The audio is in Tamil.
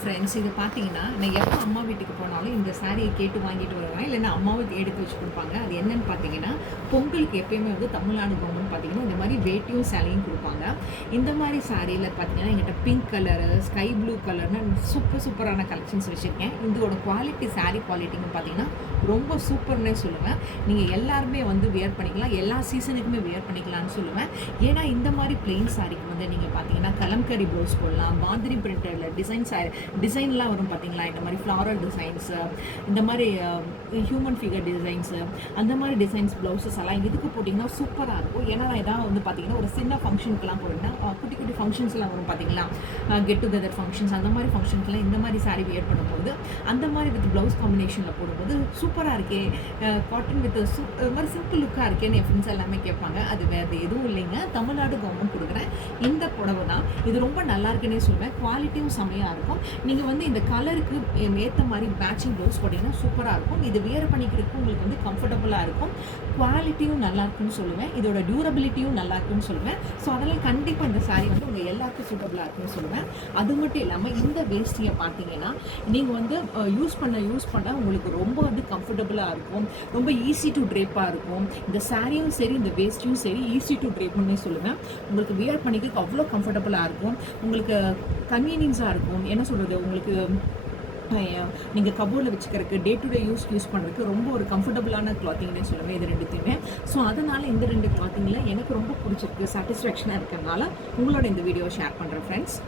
ஃப்ரெண்ட்ஸ் இது பார்த்தீங்கன்னா, நான் எப்போ அம்மா வீட்டுக்கு போனாலும் இந்த சாரியை கேட்டு வாங்கிட்டு வருவேன். இல்லைன்னா அம்மாவும் எடுத்து வச்சு கொடுப்பாங்க. அது என்னன்னு பார்த்தீங்கன்னா, பொங்கலுக்கு எப்பயுமே வந்து தமிழ்நாடு கவர்மெண்ட் பார்த்தீங்கன்னா, இந்த மாதிரி வேட்டியும் சேலையும் கொடுப்பாங்க. இந்த மாதிரி சாரியில் பார்த்தீங்கன்னா, என்கிட்ட பிங்க் கலரு, ஸ்கை ப்ளூ கலர்னு சூப்பரான கலெக்ஷன்ஸ் வச்சுருக்கேன். இதோட குவாலிட்டி சாரீ குவாலிட்டின்னு பார்த்தீங்கன்னா, ரொம்ப சூப்பர்னே சொல்லுவேன். நீங்கள் எல்லாருமே வந்து வியர் பண்ணிக்கலாம். எல்லா சீசனுக்குமே வியர் பண்ணிக்கலாம்னு சொல்லுவேன். ஏன்னா இந்த மாதிரி பிளெயின் சாரிக்கு வந்து நீங்கள் பார்த்தீங்கன்னா, கலம்கரி ப்ளவுஸ் போடலாம். பாந்தினி பிரிண்டரில் டிசைன்லாம் வரும் பார்த்தீங்களா, இந்த மாதிரி ஃப்ளாரல் டிசைன்ஸு, இந்த மாதிரி ஹியூமன் ஃபிகர் டிசைன்ஸு, அந்த மாதிரி டிசைன்ஸ் ப்ளவுஸஸ் எல்லாம் இதுக்கு போட்டிங்கன்னா சூப்பராக இருக்கும். ஏன்னா நான் இதான் வந்து பார்த்தீங்கன்னா ஒரு சின்ன ஃபங்க்ஷனுக்குலாம் போட்டிங்கன்னா குட்டி குட்டி ஃபங்க்ஷன்ஸ்லாம் வரும் பார்த்தீங்களா, கெட் டுகெதர் ஃபங்க்ஷன்ஸ், அந்த மாதிரி ஃபங்க்ஷன்ஸ்லாம் இந்த மாதிரி சாரீ வியர் பண்ணும்போது அந்த மாதிரி வித் ப்ளவுஸ் காம்பினேஷனில் போடும்போது சூப்பராக இருக்கே, காட்டன் வித் மாதிரி சிம்பிள் லுக்காக இருக்கேன்னு என் ஃப்ரெண்ட்ஸ் எல்லாமே கேட்பாங்க. அது வேறு எதுவும் இல்லைங்க, தமிழ்நாடு கவர்மெண்ட் கொடுக்குறேன் இந்த புடவை தான். இது ரொம்ப நல்லா இருக்குன்னே சொல்லுவேன். குவாலிட்டியும் செம்மையாக இருக்கும். நீங்கள் வந்து இந்த கலருக்கு ஏற்ற மாதிரி மேட்சிங் ப்ளவுஸ் போட்டிங்கன்னா சூப்பராக இருக்கும். இது வியர் பண்ணிக்கிறதுக்கு உங்களுக்கு வந்து கம்ஃபர்டபுளாக இருக்கும். குவாலிட்டியும் நல்லா இருக்குன்னு சொல்லுவேன். இதோட டியூரபிலிட்டியும் நல்லா இருக்குன்னு சொல்லுவேன். ஸோ அதனால் கண்டிப்பாக இந்த சாரீ வந்து உங்கள் எல்லாருக்கும் சூட்டபுளாக இருக்குன்னு சொல்லுவேன். அது மட்டும் இல்லாமல் இந்த வேஷ்டியை பார்த்தீங்கன்னா, நீங்கள் வந்து யூஸ் பண்ண உங்களுக்கு ரொம்ப வந்து கம்ஃபர்டபுளாக இருக்கும். ரொம்ப ஈஸி டு ட்ரேப்பாக இருக்கும். இந்த சாரியும் சரி, இந்த வேஷ்டியும் சரி ஈஸி டு ட்ரேப்னே சொல்லுவேன். உங்களுக்கு வியர் பண்ணிக்கிறதுக்கு அவ்வளோ கம்ஃபர்டபுளாக இருக்கும். உங்களுக்கு கன்வீனியன்ஸாக இருக்கும். என்ன சொல்கிறது, உங்களுக்கு நீங்கள் கபோர்டில் வச்சுக்கிறதுக்கு டே டு டே யூஸ் பண்ணுறதுக்கு ரொம்ப ஒரு கம்ஃபர்டபுளான கிளாத்திங்னே சொல்லுவேன் இது ரெண்டுத்தையுமே. ஸோ அதனால் இந்த ரெண்டு கிளாத்திங்கில் எனக்கு ரொம்ப பிடிச்சிருக்கு, சாட்டிஸ்ஃபேக்ஷனாக இருக்கிறதுனால உங்களோட இந்த வீடியோவை ஷேர் பண்ணுறேன் ஃப்ரெண்ட்ஸ்.